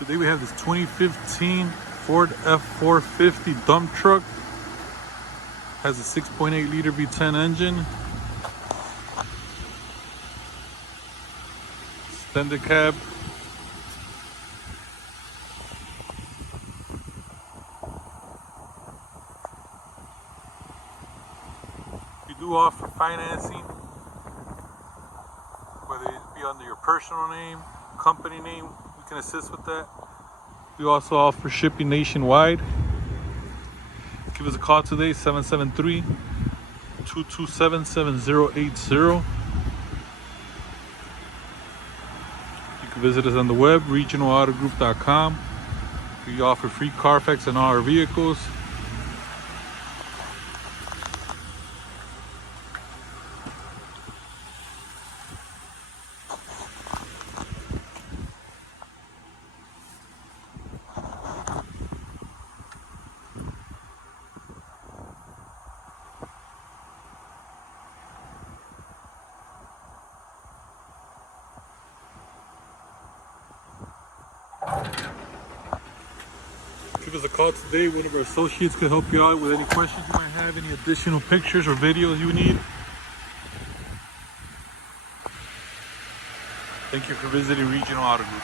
Today we have this 2015 Ford F-450 dump truck. Has a 6.8 liter V10 engine. Extended cab. We do offer financing, whether it be under your personal name, company name, we can assist with that. We also offer shipping nationwide. Give us a call today, 773-227-7080. You can visit us on the web, regionalautogroup.com. We offer free Carfax on all our vehicles. Give us a call today. One of our associates can help you out with any questions you might have, any additional pictures or videos you need. Thank you for visiting Regional Auto Group.